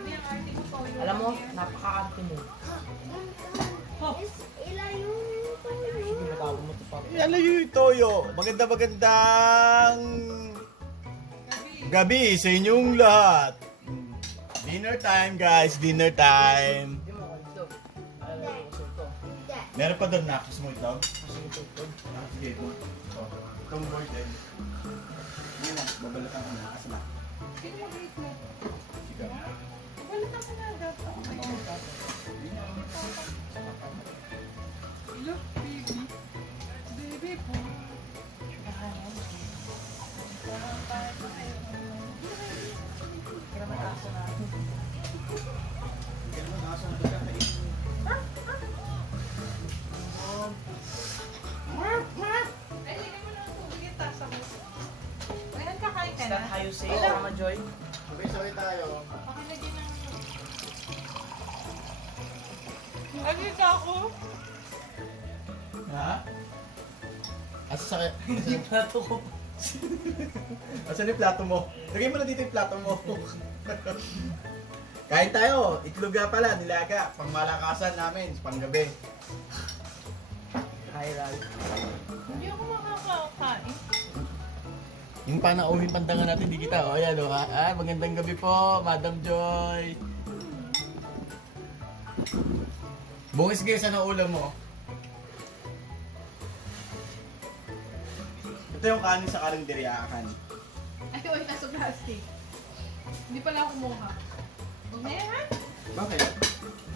Gabi ang arte mo, Toyo. Alam mo, napaka-arte mo. Ilayo pa Sige, matapon mo ito pa. Yan lang yung Toyo. Magandang gabi sa inyong lahat. Dinner time guys, dinner time. Hindi mo, ito. Alam mo, ito. Meron pa doon na, gusto mo ito? Kasi ito. Sige, ito. Itong board din. Hindi na, babalatan ko na. Asa na? Sino yung rate mo? Sige. Walit ako na agad. Ako na yun. Look, baby. Baby po. Kaya mataas na. Hindi naman nasa na doon ka. Ay, lagyan mo na ang tubig yung tasa mo. Ayan, kakain ka Is na. that how you say it, Mama Joy? Sabay-sabay tayo. Pakilagyan ng... Lagi ka ako. Ha? Asa sa kaya? Hindi plato ko. Asan yung plato mo? Lagay mo na dito yung plato mo. Kain tayo. Itlog nga pala, nilaga. Pangmalakasan namin, panggabi. Hi, Ralph. Hindi ako makakakain. Yung panauhin pandangan natin, di kita. O, ayan o. Magandang gabi po, Madam Joy. Bungis guys, ano ulam mo? Ito yung kanin sa karinderyahan. Ay, wala nasa plastic. Hindi pala ako kumuha. Huwag na yan, ha? Bakit?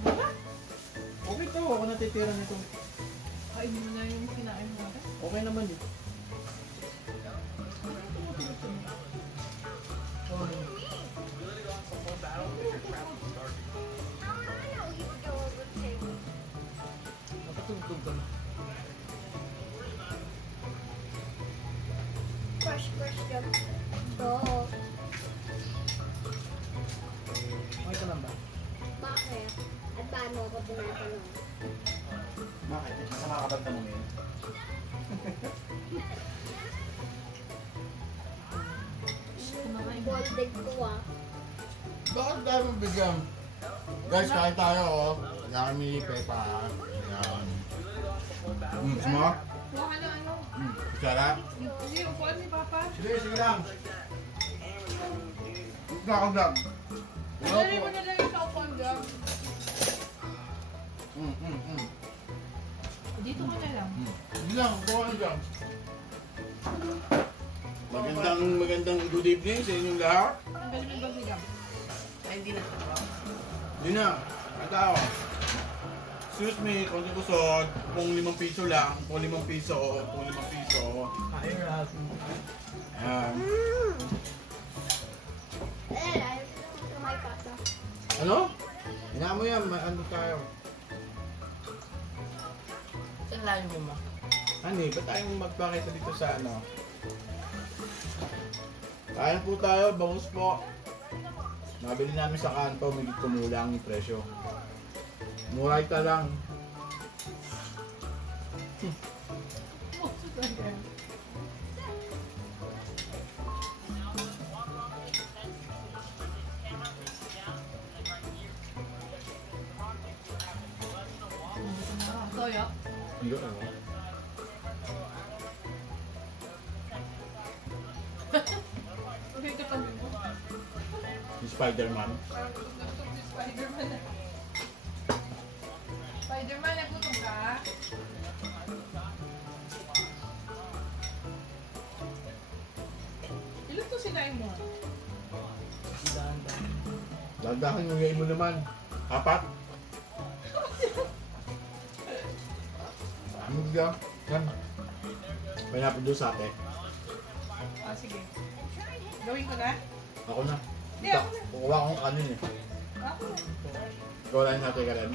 Wala. Okay to, ako natitira nito. Ay, hindi mo na yung kinain mo. Okay naman eh. Matutugtog ka na. Crush jump. Dog. Okay ka lang ba? Bakit? At paano ako tinatanong? Bakit? Masama ka ba tanongin? Bolded ko ah. Bakit tayo mabigyan? Guys, kain tayo oh. Kailangan kami pepa. Ayan. Suma? Kuha ka na ano. Kutsara? Hindi, upuan ni Papa. Sige, sige lang. Kutsara ko lang. Dali mo na lang yung sa upuan dyan. Dito ka na lang. Sige lang, kuha ka dyan. Magandang good evening sa inyong lahat. Ang galing ng bagligam. Ay, hindi na. Hindi na. Ang tao. Excuse me, konti kusod. Kung 5 piso lang. Kung 5 piso. Kung 5 piso. Hi, Ralph. Ayan. Ayaw ko sa may pata. Ano? Hinaan mo yan. Ano tayo? Saan layo mo? Honey, ba't tayong magpakita dito sa ano? Kain po tayo, bangus po. Nabili namin sa kanto, may kumulang yung presyo. Muray ka lang. Toyo. Hindi ko Okay, katabi mo. Si Spider-Man. Parang gutom si Spider-Man. Spider-Man, nagutom ka? Ilan to sinain mo? Dahan-dahan. Landahan yung ngayon mo naman. 4? Ano ba? Yan. May napin sa ate. Ah, sige. Gawin ko na? Ako na. Hindi, ako na. Kukuha akong kanin eh. Ako na. Ikaw lang natin ka rin.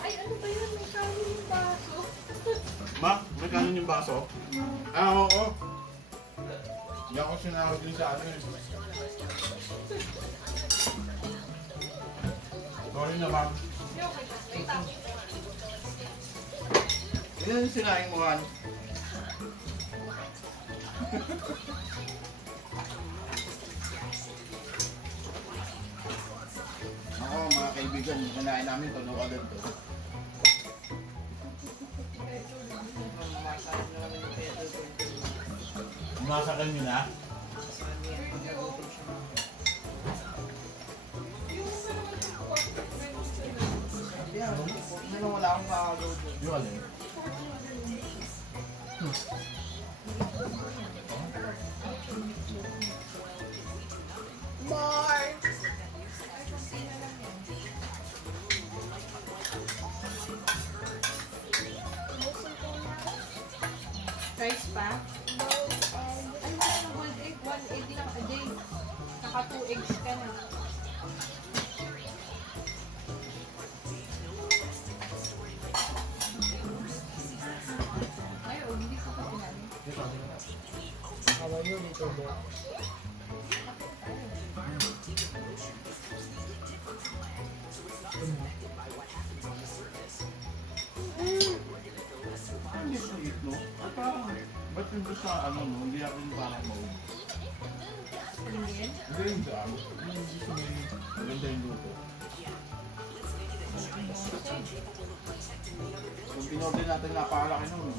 Ay, ano ba yan? May kanin yung baso. Ma, may kanin yung baso? Ah, oo. Hindi ako sinahod din sa ano eh. Sorry na ma'am. Hindi, okay. Wait lang. Ilan yung sinaing mo, Han? kaibigan, kinain namin to, no agad to. Mamasahin na kami ng kaya doon. Masakan nyo na? Masahin niya. Magagutin siya. Yeah, ngayon wala akong kakagaw doon. Yung alin? More. Rice pa? Both and Ano ba yung gold egg? 1 egg lang a day. Naka 2 eggs ka na. Ay, oh, hindi ko pa sinabi. How are you, little boy? Parang hindi sweet, no? At parang, ba't yung gusto sa ano, no? Hindi ako yung parang maubos. Tingin? Hindi yung dam. Yung gusto may maganda yung luto. Kung pinorder natin, napakalaki nun.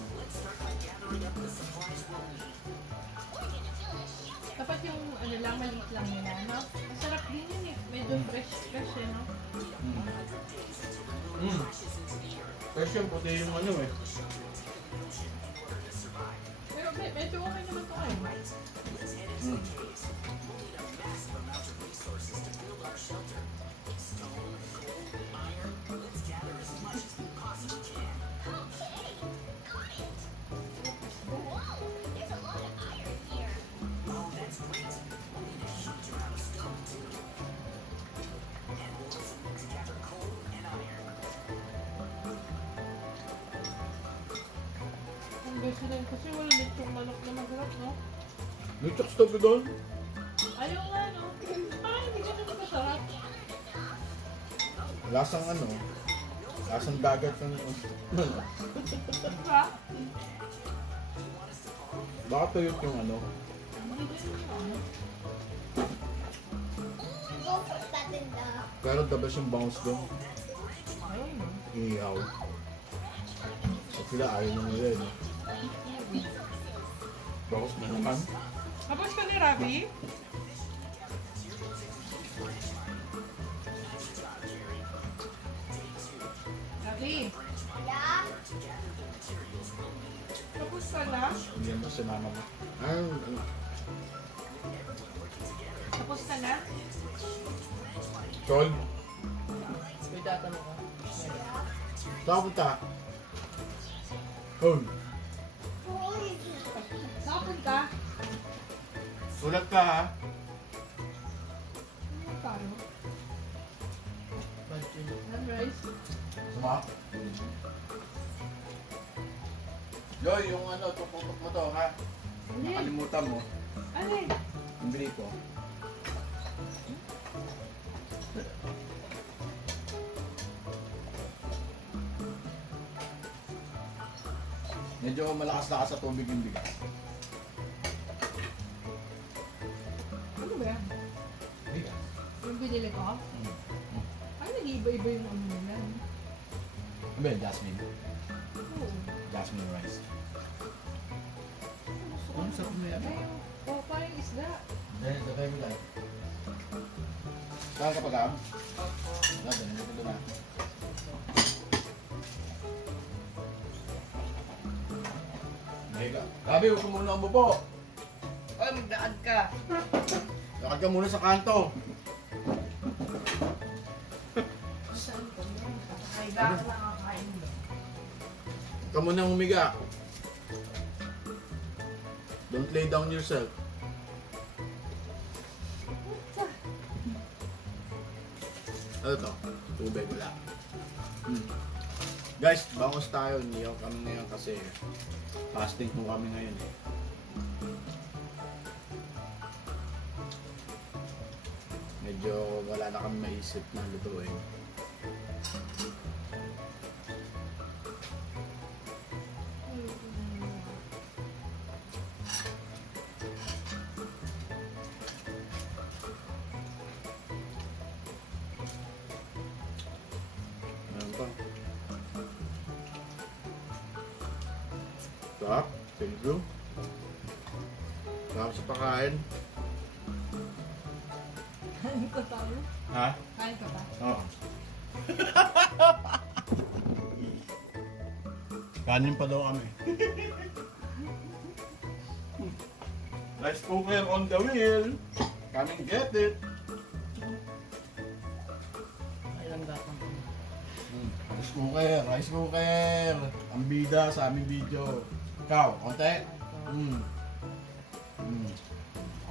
Dapat yung ano lang, maliit lang nila, no? Masarap din yun eh. Medyo fresh eh, no? Kasi yung puti yung ano eh. Pero medyo okay naman ito kayo. Ang beses din kasi wala lechong manok na masarap, no? May chokes to doon? Ayaw nga, no? Parang hindi ka naman masarap. Lasang ano? Lasang dagat ng... Ha? Baka tuyot yung ano? Hindi din yung ano. go for that in the Pero the best yung bounce doon. Ayaw, no? Iyaw. So sila ayaw nyo nila eh. Bakos na naman. Tapos ka ni Rabi? Rabi, yeah. tapos ka na? Hindi mo si mama mo. Tapos ka na? Tol, May tatanong ka. saan ka punta? Tol, Holy. Nakapun ka? sulat ka ha? Ano tayo? Budget. Sunrise? Suma? Loy, yung ano, tuputok mo to ha? Ano yun? Nakalimutan mo. Ano yun? Yung bili ko. Medyo malakas-lakas sa tubig yung bigas. Ano ba yan? Bigas? Yung binili ko? Ay, nag-iiba-iba yung ano nila. Ano ba yun? Jasmine? Oo. Jasmine rice. Gusto ko Ang sarap na yan. Ay, oh, parang isda. Dahil ito tayo lang. Saan ka pag-am? Wala, dahil ito doon na. Mega. Gabi, huwag ka muna ang bubo. Oy, magdaan ka. Lakad ka muna sa kanto. Saan ka mo? Ay, bakit nakakain mo? Huwag ka muna humiga. Don't lay down yourself. Ano to? Tubig, wala. Guys, bangos tayo. Niyaw kami ngayon kasi fasting po kami ngayon eh. Medyo wala na kami maisip na lutuin. Sarap. Thank you. Sarap sa pakain. Kain ka tayo. Ha? Kain ka pa. Oo. Kanin pa daw kami. Rice cooker on the wheel. Come and get it. Ilang gatang ko. Rice cooker. Ang bida sa aming video. Ikaw, konti?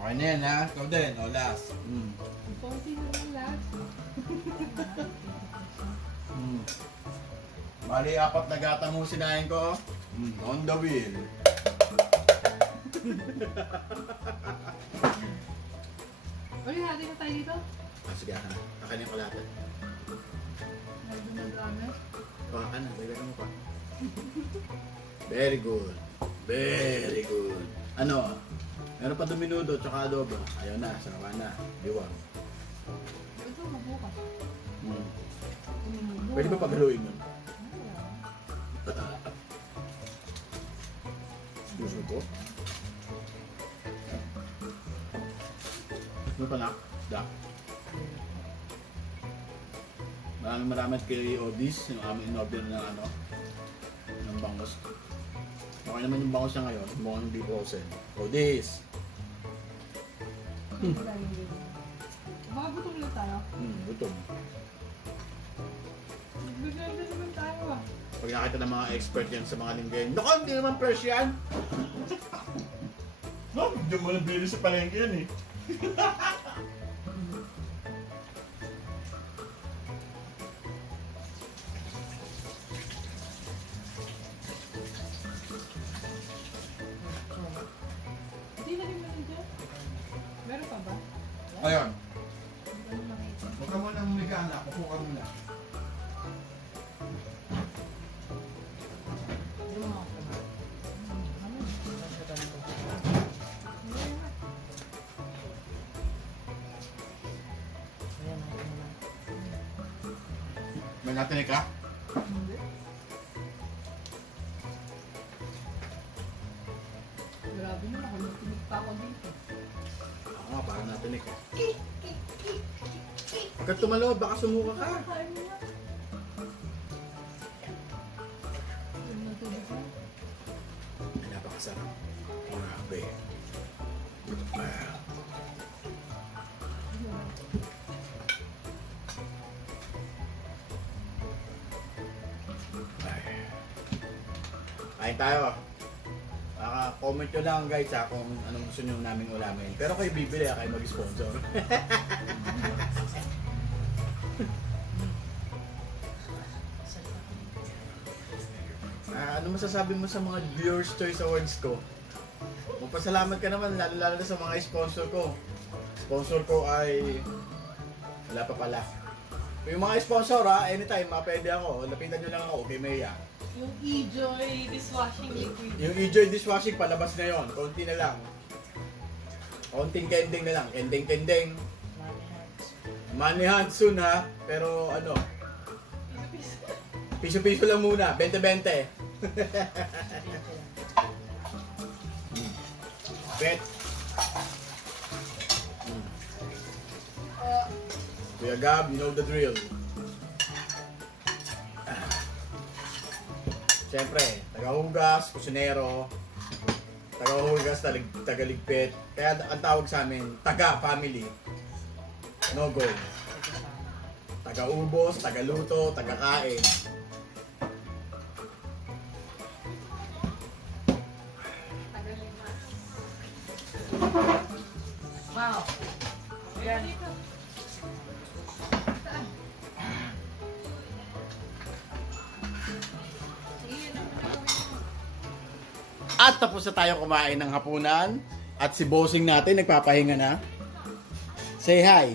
Okay na yan ha. Ikaw din, o last. Konti na lang last. Bali, 4 na gatang mo sinahin ko. On the wheel. Uy, hati na tayo dito. Sige, kakanin ko lahat. Medyo madami. Ano, dagdagan mo pa. Very good. Very good. Ano? Meron pa minuto tsaka adobo. Ayaw na, sawa na. Diwang. Ito, mabukas. Pwede ba paghaluin yun? Excuse me po. Ano pa na? Da. Maraming kay Odis, yung aming in-order ng ano, ng bangos. Okay naman yung bangos niya ngayon, mukhang hindi frozen. Odis! Baka gutom lang tayo. Gutom. Nagbigay na naman tayo ah. Pag nakita ng mga expert yan sa mga linggay, naku, hindi naman fresh yan! No, hindi mo nabili sa palengke yan eh. Hindi na rin naman dyan. Meron pa ba? Ayun, Hindi ko na makita. huwag ka muna humiga anak, upo ka muna. Yung mga kumain. Nasa ganito. Ayan, natin na. May natinig ka? Hindi. Grabe na ako. Nagtinig pa ako dito. Oo nga, parang natinig ka. Pagka tumalo, baka sumuka ka. Kain mo na. Yung natubig na. Napakasarap. Grabe. Kain tayo. Comment nyo lang guys kung anong gusto nyo namin ulamin. Pero kayo bibili kayo mag-sponsor. Ano masasabi mo sa mga Viewers Choice Awards ko? Magpasalamat ka naman lalo na sa mga sponsor ko. Sponsor ko ay wala pa pala. Yung mga sponsor anytime pwede ako. Lapitan nyo lang ako kay Maya. Yung E-Joy dishwashing liquid. Yung E-Joy dishwashing palabas na yon, konti na lang. Konting kending na lang, kending. Money hands soon ha, pero ano, piso-piso lang muna, 20-20. Bet. Kuya Gab, you know the drill. Siyempre, tagahugas, kusinero, tagahugas, tagaligpit. Kaya ang tawag sa amin, taga-family. No go. Taga-ubos, taga-luto, taga-kain. Wow! Ayan. Saan? At tapos na tayo kumain ng hapunan. At si bossing natin nagpapahinga na. Say hi.